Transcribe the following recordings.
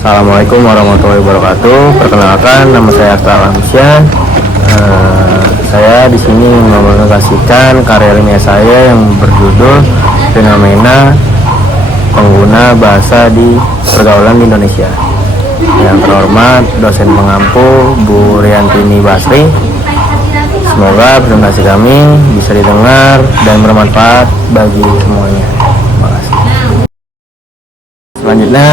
Assalamualaikum warahmatullahi wabarakatuh. Perkenalkan, nama saya Asta Alamsyah. Saya di sini mempresentasikan karya ilmiah saya yang berjudul Fenomena Pengguna Bahasa di Pergaulan di Indonesia. Yang terhormat dosen pengampu Bu Riantini Basri. Semoga presentasi kami bisa didengar dan bermanfaat bagi semuanya. Terima kasih. Selanjutnya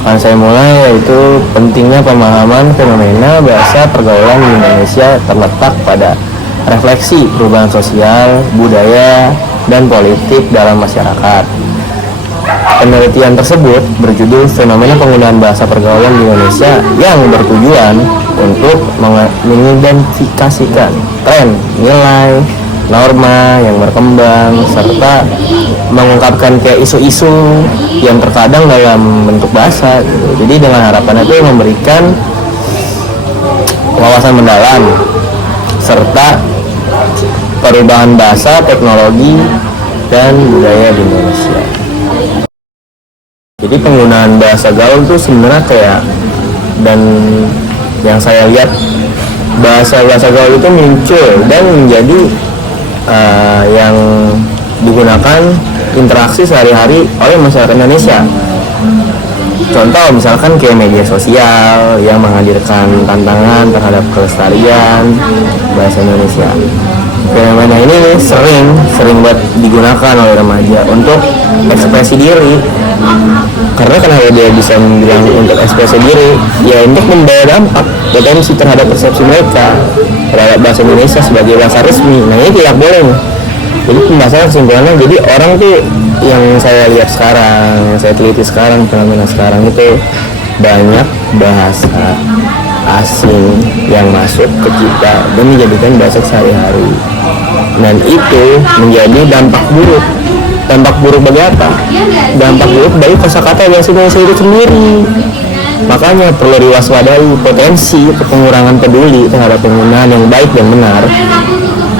akan saya mulai, yaitu pentingnya pemahaman fenomena bahasa pergaulan di Indonesia terletak pada refleksi perubahan sosial, budaya, dan politik dalam masyarakat. Penelitian tersebut berjudul Fenomena Penggunaan Bahasa Pergaulan di Indonesia yang bertujuan untuk mengidentifikasikan tren, nilai, norma yang berkembang, serta mengungkapkan kayak isu-isu yang terkadang dalam bentuk bahasa gitu. Jadi dengan harapan itu memberikan wawasan mendalam serta perubahan bahasa, teknologi, dan budaya di Indonesia. Jadi penggunaan bahasa gaul itu sebenarnya kayak, dan yang saya lihat bahasa gaul itu muncul dan menjadi yang digunakan interaksi sehari-hari oleh masyarakat Indonesia. Contoh misalkan kayak media sosial yang menghadirkan tantangan terhadap kelestarian bahasa Indonesia. Fenomena ini sering buat digunakan oleh remaja untuk ekspresi diri. Karena kenapa dia bisa bilang untuk ekspresi diri? Ya untuk membawa dampak potensi terhadap persepsi mereka terhadap bahasa Indonesia sebagai bahasa resmi. Nah ini tidak boleh. Jadi pembahasan kesimpulannya, jadi orang tuh yang saya lihat sekarang, yang saya teliti sekarang, fenomena sekarang itu banyak bahasa asing yang masuk ke kita dan menjadikan bahasa sehari-hari. Dan itu menjadi dampak buruk. Dampak buruk bagi apa? Dampak buruk bagi kosakata bahasa Indonesia itu sendiri. Makanya perlu diwaspadai potensi pengurangan peduli terhadap penggunaan yang baik dan benar,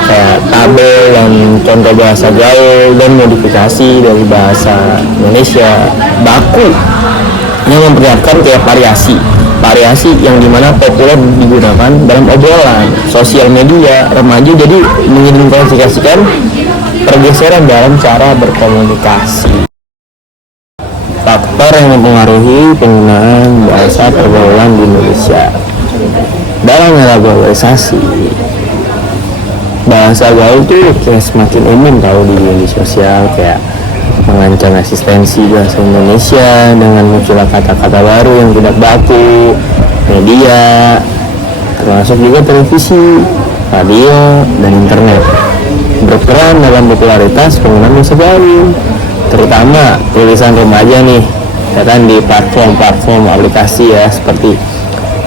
kayak tabel dan contoh bahasa gaul dan modifikasi dari bahasa Indonesia baku yang memperlihatkan kayak variasi yang dimana populer digunakan dalam obrolan sosial media remaja. Jadi mengidentifikasikan pergeseran dalam cara berkomunikasi. Faktor yang mempengaruhi penggunaan bahasa pergaulan di Indonesia dalam era globalisasi. Bahasa gaul tuh kayak semakin umum tahu di media sosial, kayak mengancam eksistensi bahasa Indonesia dengan munculnya kata-kata baru yang tidak baku. Media termasuk juga televisi, radio, dan internet berperan dalam popularitas penggunaan bahasa gaul, terutama tulisan remaja nih, ya kan, di platform aplikasi ya seperti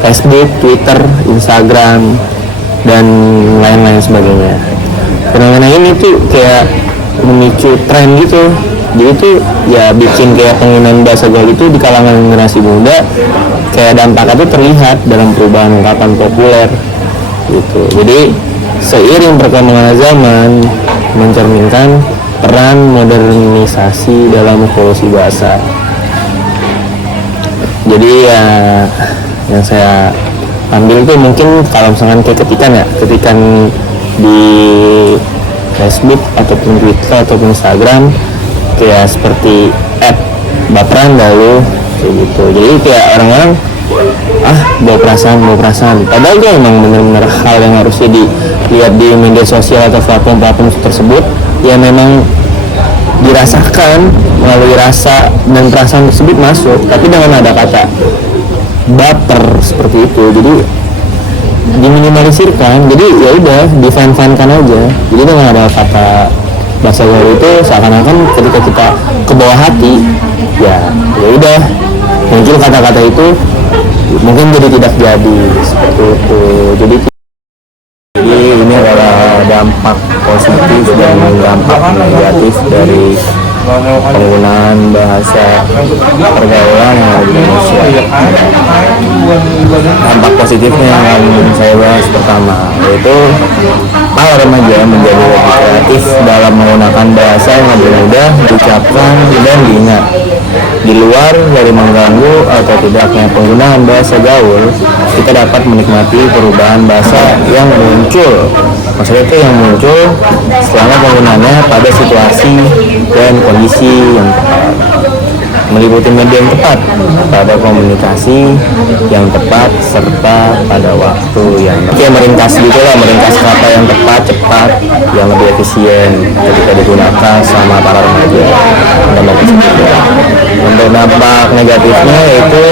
Facebook, Twitter, Instagram, dan lain-lain sebagainya. Fenomena ini tuh kayak memicu tren gitu. Jadi tuh ya bikin kayak penggunaan bahasa gaul itu di kalangan generasi muda kayak dampaknya tuh terlihat dalam perubahan ungkapan populer gitu. Jadi seiring perkembangan zaman mencerminkan peran modernisasi dalam evolusi bahasa. Jadi ya yang saya ambil tuh mungkin kalau misalkan kayak ketikan di Facebook ataupun Twitter ataupun Instagram kayak seperti baperan dulu kayak gitu. Jadi kayak orang-orang bawa perasaan padahal itu memang benar-benar hal yang harusnya dilihat di media sosial atau platform tersebut ya memang dirasakan melalui rasa dan perasaan tersebut masuk, tapi dengan ada kata baper seperti itu jadi diminimalisirkan. Jadi ya udah di-fan-fankan aja. Jadi dengan ada kata bahasa gaul itu seakan-akan ketika kita ke bawah hati ya udah muncul kata-kata itu mungkin jadi tidak jadi seperti itu. Jadi ini adalah dampak positif dan dampak negatif dari penggunaan bahasa pergaulan yang ada di Indonesia. Dampak positifnya yang saya bahas pertama yaitu para remaja menjadi lebih kreatif dalam menggunakan bahasa yang lebih mudah diucapkan dan diingat. Di luar dari mengganggu atau tidaknya penggunaan bahasa gaul, kita dapat menikmati perubahan bahasa yang muncul. Maksudnya itu yang muncul selama penggunaannya pada situasi dan kondisi yang tepat, meliputi media yang tepat, pada komunikasi yang tepat, serta pada waktu yang tepat. Kayak meringkas gitu lah, meringkas kata yang tepat, cepat, yang lebih efisien ketika digunakan sama para remaja. Untuk dampak negatifnya yaitu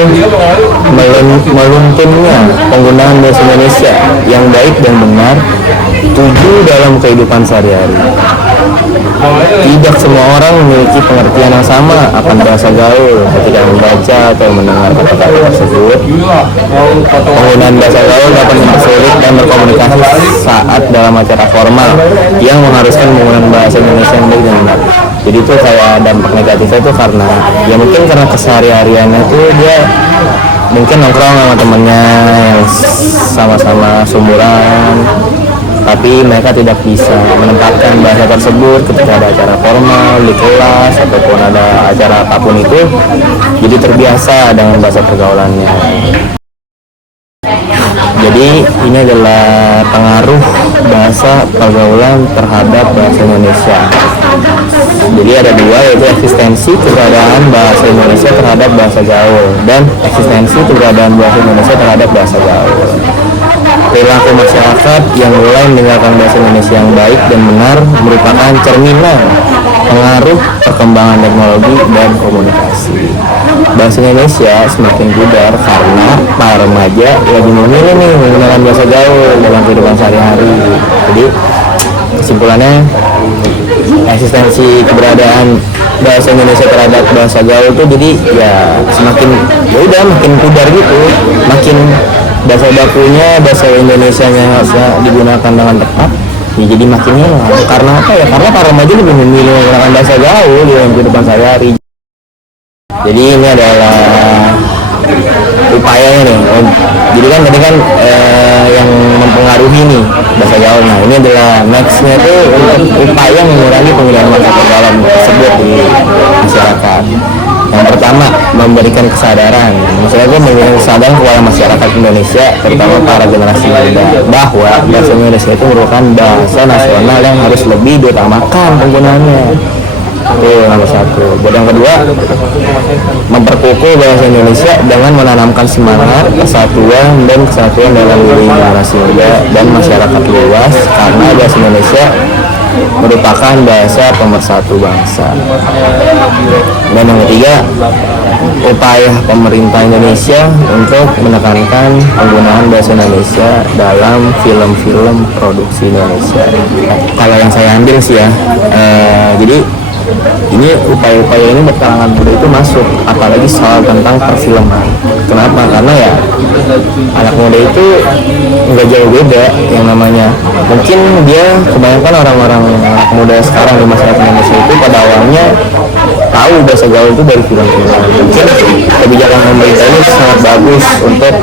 melunturnya penggunaan bahasa Indonesia yang baik dan benar tujuh dalam kehidupan sehari-hari. Tidak semua orang memiliki pengertian yang sama akan bahasa gaul ketika membaca atau mendengar kata-kata tersebut. Penggunaan bahasa gaul dapat mempersulit dan berkomunikasi saat dalam acara formal yang mengharuskan penggunaan bahasa Indonesia yang baik dan benar. Jadi itu kayak dampak negatifnya itu karena ya mungkin karena kesehari-hariannya tuh dia mungkin nongkrong sama temennya yang sama-sama sumuran, tapi mereka tidak bisa menempatkan bahasa tersebut ketika ada acara formal di kelas ataupun ada acara apapun itu, jadi terbiasa dengan bahasa pergaulannya. Jadi ini adalah pengaruh bahasa pergaulan terhadap bahasa Indonesia. Jadi ada dua, yaitu eksistensi keberadaan bahasa Indonesia terhadap bahasa gaul dan eksistensi keberadaan bahasa Indonesia terhadap bahasa gaul. Perilaku masyarakat yang mulai meninggalkan bahasa Indonesia yang baik dan benar merupakan cerminan pengaruh perkembangan teknologi dan komunikasi. Bahasa Indonesia semakin pudar karena para remaja lagi memilih nih menggunakan bahasa gaul dalam kehidupan sehari-hari. Jadi kesimpulannya, eksistensi keberadaan bahasa Indonesia terhadap bahasa gaul tuh jadi ya semakin ya udah makin pudar gitu, makin bahasa bakunya bahasa Indonesianya bisa digunakan dengan tepat ya jadi makin hilang. Karena apa ya? Karena para remaja lebih memilih menggunakan bahasa gaul di dalam kehidupan sehari-hari. Jadi ini adalah upayanya nih. Jadi kan tadi kan yang mempengaruhi nih bahasa gaul. Nah ini adalah nextnya itu untuk upaya mengurangi penggunaan bahasa pergaulan tersebut di masyarakat. Yang pertama, memberikan kesadaran. Maksudnya gue memberikan kesadaran kepada masyarakat Indonesia, terutama para generasi muda, bahwa bahasa Indonesia itu merupakan bahasa nasional yang harus lebih diutamakan penggunaannya. Itu nomor satu. Buat yang kedua, memperkukuh bahasa Indonesia dengan menanamkan semangat persatuan dan kesatuan dalam diri generasi muda dan masyarakat luas, karena bahasa Indonesia merupakan bahasa pemersatu bangsa. Dan yang ketiga, upaya pemerintah Indonesia untuk menekankan penggunaan bahasa Indonesia dalam film-film produksi Indonesia. Kalau yang saya ambil sih ya, jadi ini upaya-upaya ini buat kalangan muda itu masuk, apalagi soal tentang perfilman. Kenapa? Karena ya anak muda itu nggak jauh beda yang namanya. Mungkin dia kebanyakan orang-orang anak muda sekarang di masyarakat Indonesia itu pada awalnya tahu bahasa gaul itu dari film-film. Mungkin kebijakan pemerintah ini sangat bagus untuk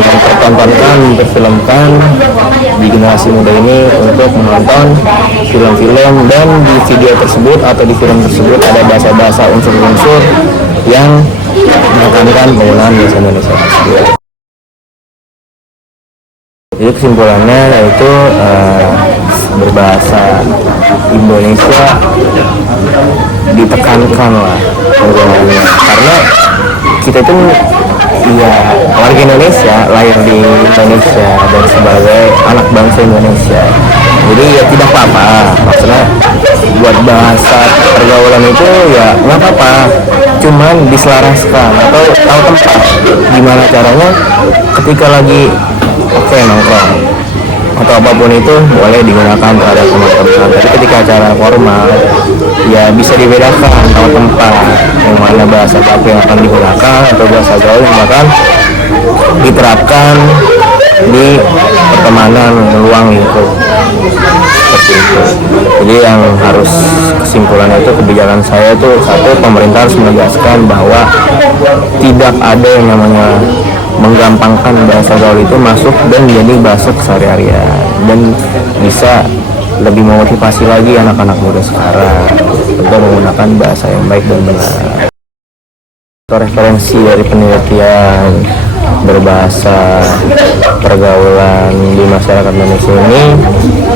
mempertontonkan, memperfilmkan di generasi muda ini untuk menonton film-film, dan di video tersebut atau di film tersebut ada bahasa-bahasa unsur-unsur yang menekankan penggunaan bahasa Indonesia tersebut. Jadi kesimpulannya yaitu berbahasa Indonesia ditekankan lah penggunaannya, karena kita itu ya warga Indonesia, lahir di Indonesia dan sebagai anak bangsa Indonesia. Jadi ya tidak apa-apa, maksudnya buat bahasa pergaulan itu ya nggak apa-apa, cuman diselaraskan atau tahu tempat gimana caranya ketika lagi nongkrong atau apapun itu boleh digunakan terhadap teman-teman. Tapi ketika acara formal ya bisa dibedakan, tahu tempat yang mana bahasa baku yang akan digunakan atau bahasa gaul yang akan diterapkan di pertemanan ruang itu. Seperti itu. Jadi yang harus kesimpulannya itu, kebijakan saya itu satu, pemerintah harus menegaskan bahwa tidak ada yang namanya menggampangkan bahasa gaul itu masuk dan menjadi bahasa keseharian, dan bisa lebih memotivasi lagi anak-anak muda sekarang untuk menggunakan bahasa yang baik dan benar. referensi dari penelitian berbahasa pergaulan di masyarakat Indonesia ini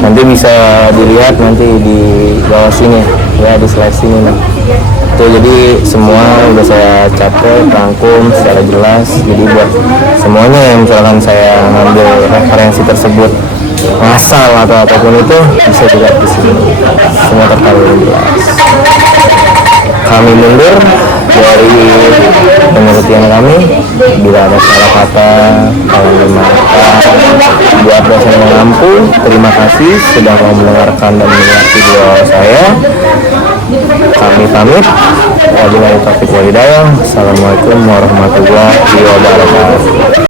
nanti bisa dilihat nanti di bawah sini ya, di slide sini nih. Itu jadi semua udah saya catat, rangkum secara jelas. Jadi buat semuanya yang misalkan saya ngambil referensi tersebut ngasal atau apapun itu bisa dilihat di sini. Semua tertera jelas. Kami mundur dari penelitian kami bila ada salah kata, kalian maafkan. Buat dosen yang mampu, terima kasih sudah mau mendengarkan dan melihat video saya. Kami pamit. Wabillahi taufiq wal hidayah. Assalamualaikum warahmatullahi wabarakatuh.